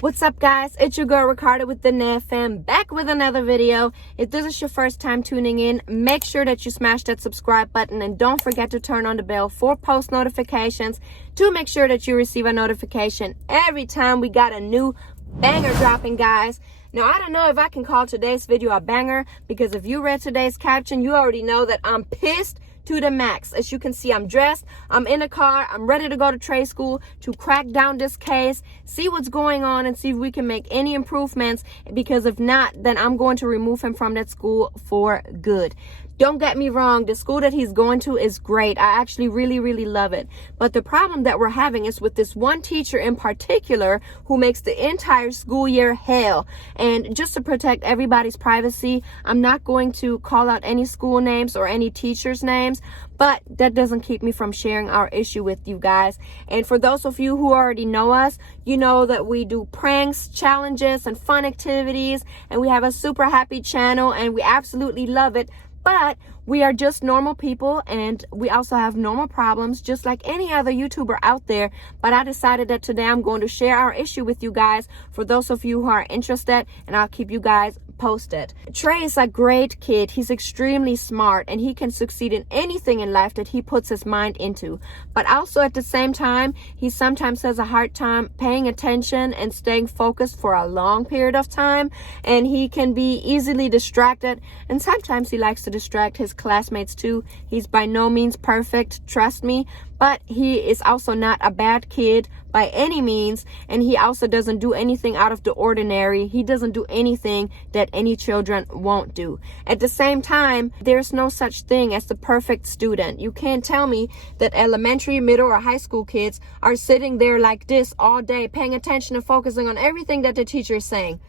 What's up, guys? It's your girl Ricardo with the Nav Fam, back with another video. If this is your first time tuning in, make sure that you smash that subscribe button and don't forget to turn on the bell for post notifications to make sure that you receive a notification every time we got a new banger dropping, guys. Now, I don't know if I can call today's video a banger, because if you read today's caption, you already know that I'm pissed to the max. As you can see, I'm dressed, I'm in the car, I'm ready to go to Trey school to crack down this case, see what's going on, and see if we can make any improvements, because if not, then I'm going to remove him from that school for good. Don't get me wrong, the school that he's going to is great. I actually really love it. But the problem that we're having is with this one teacher in particular who makes the entire school year hell. And just to protect everybody's privacy, I'm not going to call out any school names or any teachers' names, but that doesn't keep me from sharing our issue with you guys. And for those of you who already know us, you know that we do pranks, challenges, and fun activities, and we have a super happy channel, and we absolutely love it. But we are just normal people, and we also have normal problems just like any other YouTuber out there. But I decided that today I'm going to share our issue with you guys for those of you who are interested, and I'll keep you guys posted. Trey is a great kid. He's extremely smart, and he can succeed in anything in life that he puts his mind into. But also at the same time, he sometimes has a hard time paying attention and staying focused for a long period of time, and he can be easily distracted, and sometimes he likes to distract his classmates too. He's by no means perfect, trust me, but he is also not a bad kid by any means, and he also doesn't do anything out of the ordinary. He doesn't do anything that any children won't do. At the same time, there's no such thing as the perfect student. You can't tell me that elementary, middle, or high school kids are sitting there like this all day, paying attention and focusing on everything that the teacher is saying.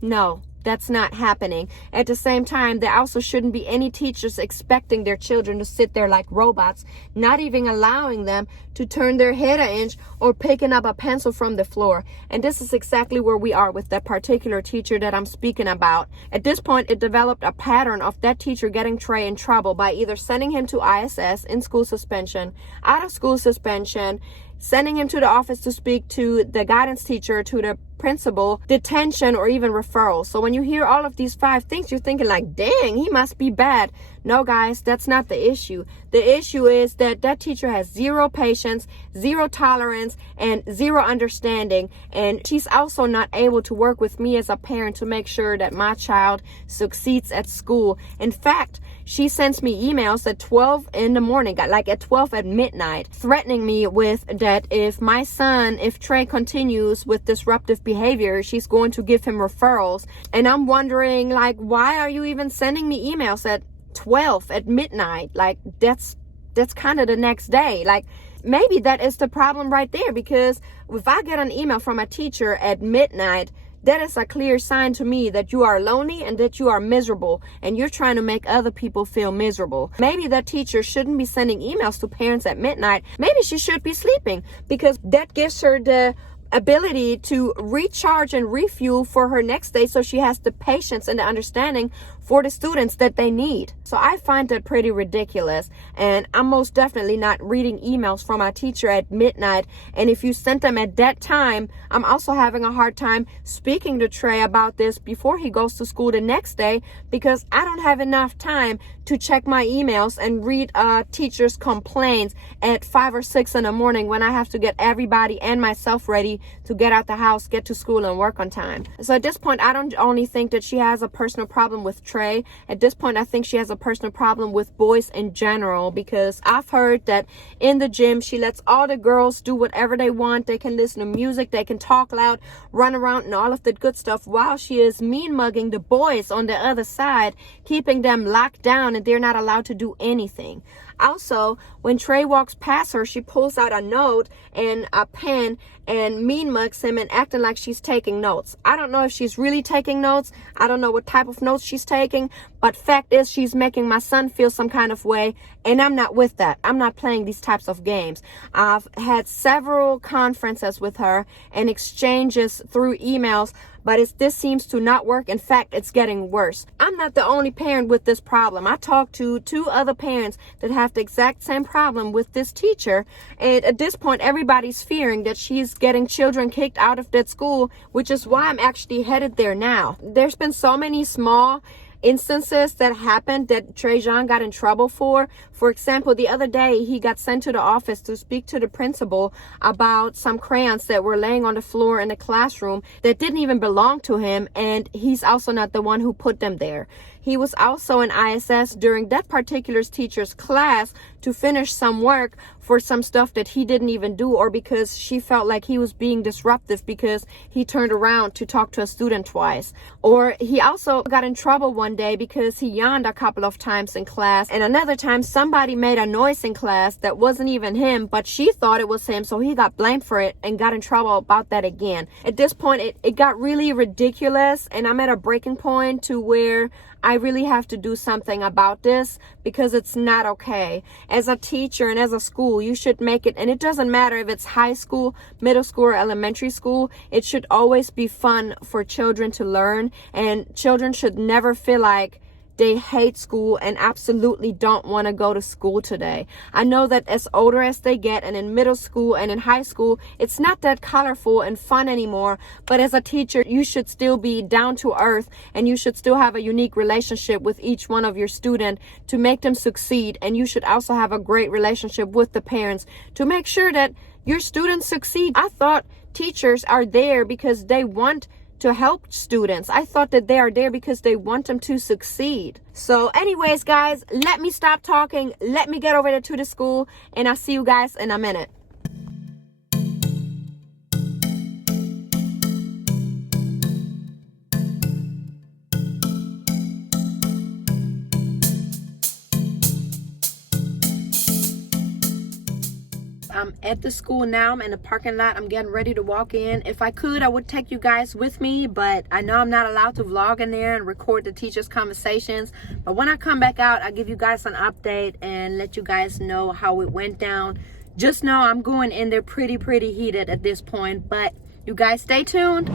No, that's not happening. At the same time, there also shouldn't be any teachers expecting their children to sit there like robots, not even allowing them to turn their head an inch or picking up a pencil from the floor. And this is exactly where we are with that particular teacher that I'm speaking about. At this point, it developed a pattern of that teacher getting Trey in trouble by either sending him to ISS, in school suspension, out of school suspension, sending him to the office to speak to the guidance teacher, to the principal, detention, or even referral. So when you hear all of these 5 things, you're thinking like, dang, he must be bad. No, guys, that's not the issue. The issue is that that teacher has zero patience, zero tolerance, and zero understanding. And she's also not able to work with me as a parent to make sure that my child succeeds at school. In fact, she sends me emails at 12 in the morning, like at 12 at midnight, threatening me with that if Trey continues with disruptive behavior, she's going to give him referrals. And I'm wondering, like, why are you even sending me emails at 12 at midnight? Like, that's kind of the next day. Like, maybe that is the problem right there, because if I get an email from a teacher at midnight, that is a clear sign to me that you are lonely and that you are miserable, and you're trying to make other people feel miserable. Maybe that teacher shouldn't be sending emails to parents at midnight. Maybe she should be sleeping, because that gives her the ability to recharge and refuel for her next day, so she has the patience and the understanding for the students that they need. So I find that pretty ridiculous, and I'm most definitely not reading emails from a teacher at midnight. And if you sent them at that time, I'm also having a hard time speaking to Trey about this before he goes to school the next day, because I don't have enough time to check my emails and read teachers' complaints at 5 or 6 in the morning, when I have to get everybody and myself ready to get out the house, get to school, and work on time. So at this point, I don't only think that she has a personal problem with Trey. At this point, I think she has a personal problem with boys in general, because I've heard that in the gym, she lets all the girls do whatever they want. They can listen to music, they can talk loud, run around, and all of that good stuff, while she is mean mugging the boys on the other side, keeping them locked down, and they're not allowed to do anything. Also, when Trey walks past her, she pulls out a note and a pen and mean mugs him and acting like she's taking notes. I don't know if she's really taking notes. I don't know what type of notes she's taking, But fact is, she's making my son feel some kind of way, and I'm not with that. I'm not playing these types of games. I've had several conferences with her and exchanges through emails, but this seems to not work. In fact, it's getting worse. I'm not the only parent with this problem. I talked to 2 other parents that have the exact same problem with this teacher, and at this point, everybody's fearing that she's getting children kicked out of that school, which is why I'm actually headed there now. There's been so many small instances that happened that Trey got in trouble for. For example, the other day he got sent to the office to speak to the principal about some crayons that were laying on the floor in the classroom that didn't even belong to him, and he's also not the one who put them there. He was also in ISS during that particular teacher's class to finish some work for some stuff that he didn't even do, or because she felt like he was being disruptive because he turned around to talk to a student twice. Or he also got in trouble one day because he yawned a couple of times in class, and another time somebody made a noise in class that wasn't even him, but she thought it was him, so he got blamed for it and got in trouble about that again. At this point, it got really ridiculous, and I'm at a breaking point to where I really have to do something about this because it's not okay. As a teacher and as a school, you should make it, and it doesn't matter if it's high school, middle school, or elementary school, it should always be fun for children to learn, and children should never feel like they hate school and absolutely don't want to go to school today. I know that as older as they get, and in middle school and in high school, it's not that colorful and fun anymore. But as a teacher, you should still be down to earth, and you should still have a unique relationship with each one of your students to make them succeed. And you should also have a great relationship with the parents to make sure that your students succeed. I thought teachers are there because they want to help students. I thought that they are there because they want them to succeed. So anyways, guys, let me stop talking. Let me get over there to the school, and I'll see you guys in a minute. I'm at the school now. I'm in the parking lot. I'm getting ready to walk in. If I could, I would take you guys with me, but I know I'm not allowed to vlog in there and record the teachers' conversations. But when I come back out, I'll give you guys an update and let you guys know how it went down. Just know I'm going in there pretty heated at this point, but you guys stay tuned.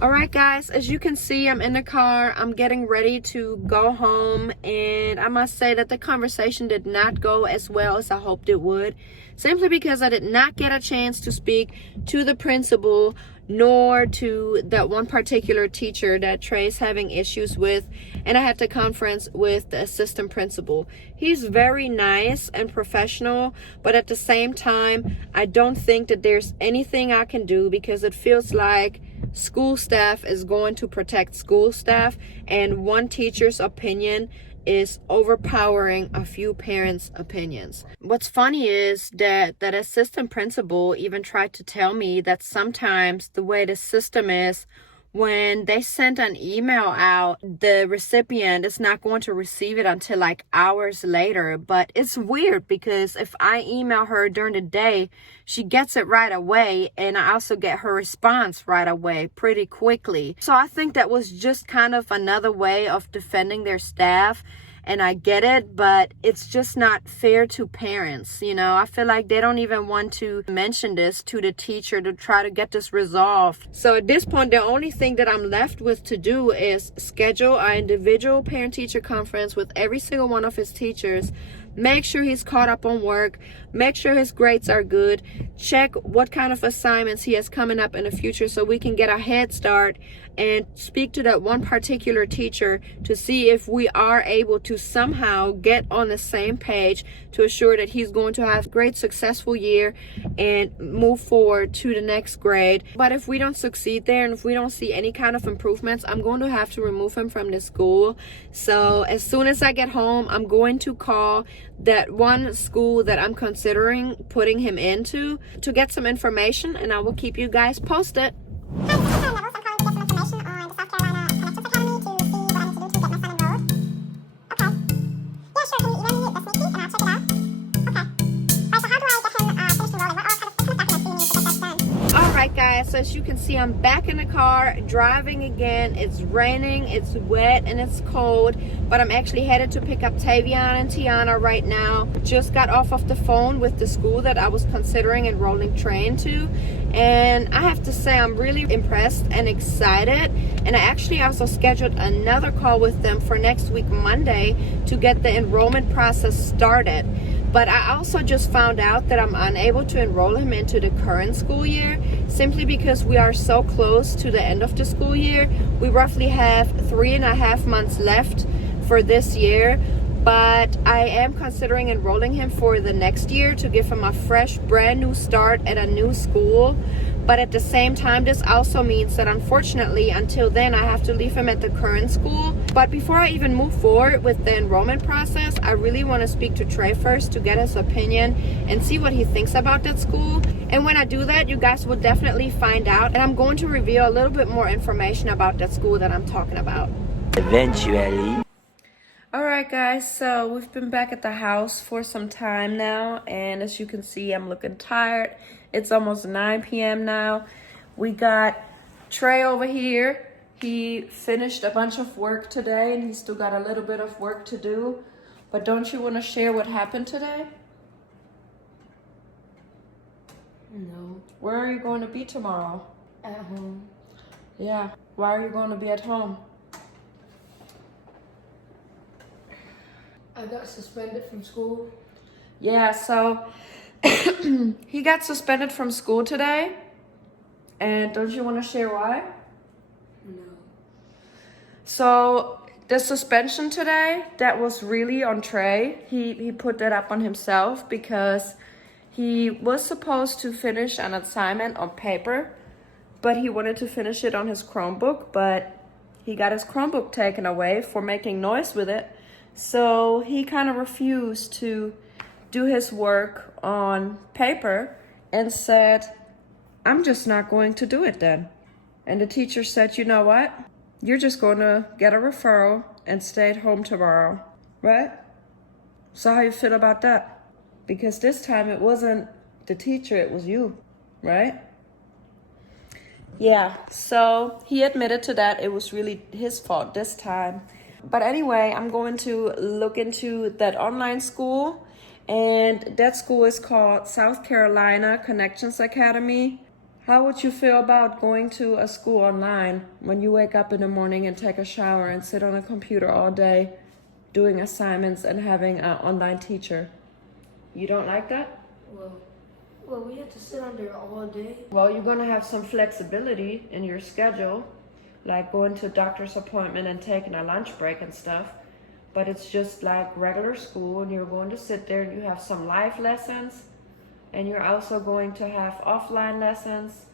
All right, guys, as you can see, I'm in the car. I'm getting ready to go home, and I must say that the conversation did not go as well as I hoped it would, simply because I did not get a chance to speak to the principal nor to that one particular teacher that Trey's having issues with, and I had to conference with the assistant principal. He's very nice and professional, but at the same time, I don't think that there's anything I can do, because it feels like school staff is going to protect school staff, and one teacher's opinion is overpowering a few parents' opinions. What's funny is that assistant principal even tried to tell me that sometimes the way the system is, when they send an email out, the recipient is not going to receive it until like hours later. But it's weird, because if I email her during the day, she gets it right away, and I also get her response right away pretty quickly. So I think that was just kind of another way of defending their staff. And I get it, but it's just not fair to parents. You know, I feel like they don't even want to mention this to the teacher to try to get this resolved. So at this point, the only thing that I'm left with to do is schedule an individual parent-teacher conference with every single one of his teachers. Make sure he's caught up on work. Make sure his grades are good. Check what kind of assignments he has coming up in the future so we can get a head start, and speak to that one particular teacher to see if we are able to somehow get on the same page to assure that he's going to have a great successful year and move forward to the next grade. But if we don't succeed there, and if we don't see any kind of improvements, I'm going to have to remove him from the school. So as soon as I get home, I'm going to call that one school that I'm considering putting him into to get some information, and I will keep you guys posted. Alright guys, guys, so as you can see, I'm back in the car driving again. It's raining, it's wet, and it's cold, but I'm actually headed to pick up Tavion and Tiana right now. Just got off of the phone with the school that I was considering enrolling Trey into, and I have to say I'm really impressed and excited. And I actually also scheduled another call with them for next week Monday to get the enrollment process started. But I also just found out that I'm unable to enroll him into the current school year simply because we are so close to the end of the school year. We roughly have 3.5 months left for this year, but I am considering enrolling him for the next year to give him a fresh, brand new start at a new school. But at the same time, this also means that unfortunately, until then, I have to leave him at the current school. But before I even move forward with the enrollment process, I really want to speak to Trey first to get his opinion and see what he thinks about that school. And when I do that, you guys will definitely find out. And I'm going to reveal a little bit more information about that school that I'm talking about. Eventually. Alright guys, so we've been back at the house for some time now, and as you can see, I'm looking tired. It's almost 9 p.m. now. We got Trey over here. He finished a bunch of work today, and he's still got a little bit of work to do. But don't you want to share what happened today? No. Where are you going to be tomorrow? At home. Yeah, why are you going to be at home? I got suspended from school. Yeah, so he got suspended from school today. And don't you want to share why? No. So the suspension today, that was really on Trey. He put that up on himself because he was supposed to finish an assignment on paper, but he wanted to finish it on his Chromebook, but he got his Chromebook taken away for making noise with it. So he kind of refused to do his work on paper and said, I'm just not going to do it then. And the teacher said, you know what? You're just going to get a referral and stay at home tomorrow, right? So how you feel about that? Because this time it wasn't the teacher, it was you, right? Yeah, so he admitted to that. It was really his fault this time. But anyway, I'm going to look into that online school, and that school is called South Carolina Connections Academy. How would you feel about going to a school online when you wake up in the morning and take a shower and sit on a computer all day doing assignments and having an online teacher? You don't like that? Well, we had to sit on there all day. Well, you're going to have some flexibility in your schedule, like going to a doctor's appointment and taking a lunch break and stuff. But it's just like regular school, and you're going to sit there and you have some live lessons, and you're also going to have offline lessons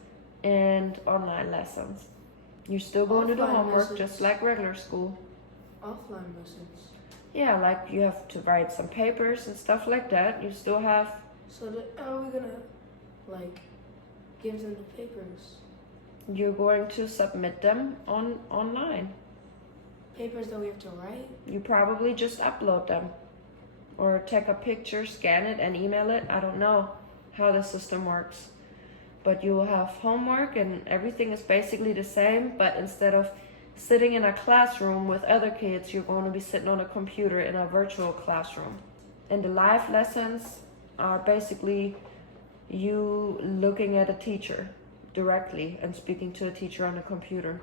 and online lessons. You're still going to do homework lessons, just like regular school. Offline lessons? Yeah, like you have to write some papers and stuff like that. You still have... So how are we gonna, like, give them the papers? You're going to submit them online. Papers that we have to write? You probably just upload them. Or take a picture, scan it, and email it. I don't know how the system works. But you will have homework, and everything is basically the same, but instead of sitting in a classroom with other kids, you're going to be sitting on a computer in a virtual classroom. And the live lessons are basically you looking at a teacher directly and speaking to a teacher on a computer.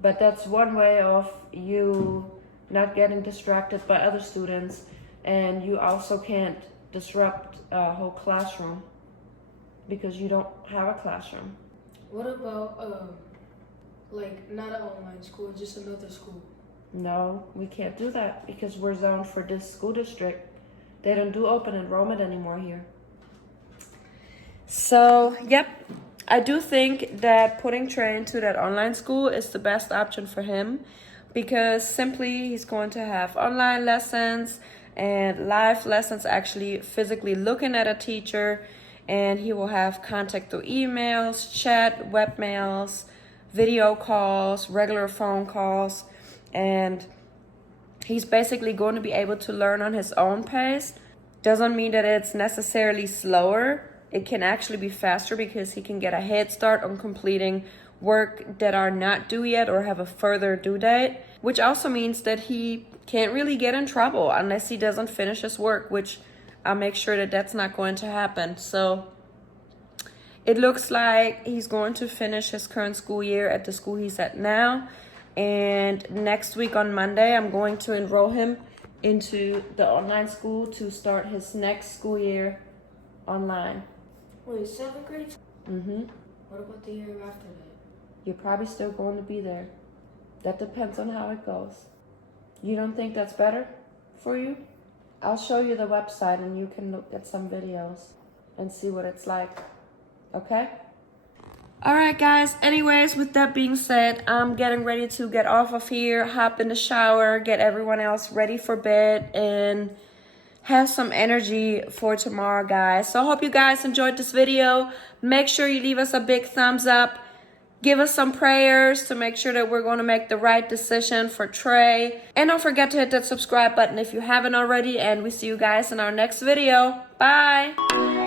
But that's one way of you not getting distracted by other students, and you also can't disrupt a whole classroom because you don't have a classroom. What about like not an online school, just another school? No, we can't do that because we're zoned for this school district. They don't do open enrollment anymore here. So, yep, I do think that putting Trey into that online school is the best option for him, because simply he's going to have online lessons and live lessons, actually physically looking at a teacher, and he will have contact through emails, chat, webmails, video calls, regular phone calls, and he's basically going to be able to learn on his own pace. Doesn't mean that it's necessarily slower, it can actually be faster because he can get a head start on completing work that are not due yet or have a further due date, which also means that he can't really get in trouble unless he doesn't finish his work, which I'll make sure that that's not going to happen. So it looks like he's going to finish his current school year at the school he's at now. And next week on Monday, I'm going to enroll him into the online school to start his next school year online. Wait, 7th grade? Mm-hmm. What about the year after that? You're probably still going to be there. That depends on how it goes. You don't think that's better for you? I'll show you the website and you can look at some videos and see what it's like. Okay? Alright guys, anyways, with that being said, I'm getting ready to get off of here, hop in the shower, get everyone else ready for bed, and have some energy for tomorrow, guys. So I hope you guys enjoyed this video. Make sure you leave us a big thumbs up. Give us some prayers to make sure that we're going to make the right decision for Trey. And don't forget to hit that subscribe button if you haven't already. And we see you guys in our next video. Bye!